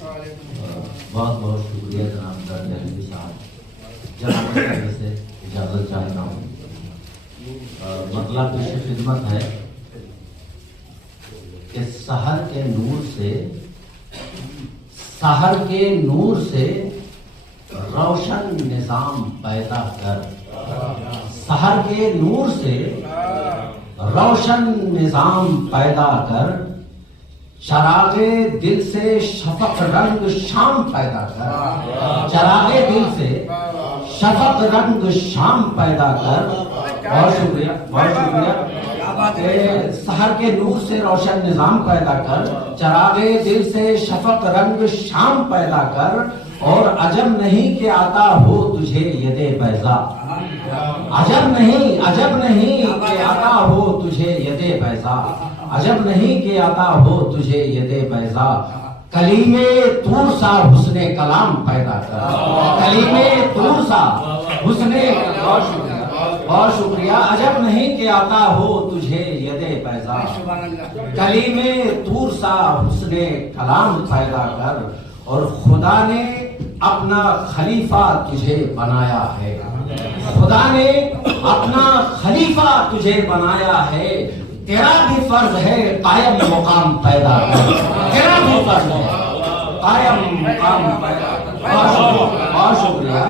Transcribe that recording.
بہت بہت شکریہ جناب درد علی صاحب. جناب سے اجازت چاہتا ہوں. مطلب پیش خدمت ہے کہ سحر کے نور سے روشن نظام پیدا کر. سحر کے نور سے روشن نظام پیدا کر. چراغ دل سے شفق رنگ شام پیدا کر. چراغ دل سے شفق رنگ شام پیدا کر. بہت شکریہ بہت شکریہ. سحر کے نور سے روشن نظام پیدا کر. چراغ دل سے شفق رنگ شام پیدا کر. اور عجب نہیں کہ آتا ہو تجھے ید بیضا. عجب نہیں کہ آتا ہو تجھے ید بیضا. عجب نہیں کہ آتا ہو تجھے ید بیضا. کلیم طور سا حسن کلام پیدا کر. کلیم طور سا حسن. بہت شکریہ. عجب نہیں کہ آتا ہو تجھے ید بیضا. کلیم طور سا حسن کلام پیدا کر. اور خدا نے اپنا خلیفہ تجھے بنایا ہے. خدا نے اپنا خلیفہ تجھے بنایا ہے. تیرا بھی فرض ہے قائم مقام پیدا کر. تیرا بھی فرض ہے قائم مقام پیدا کر. بہت شکریہ.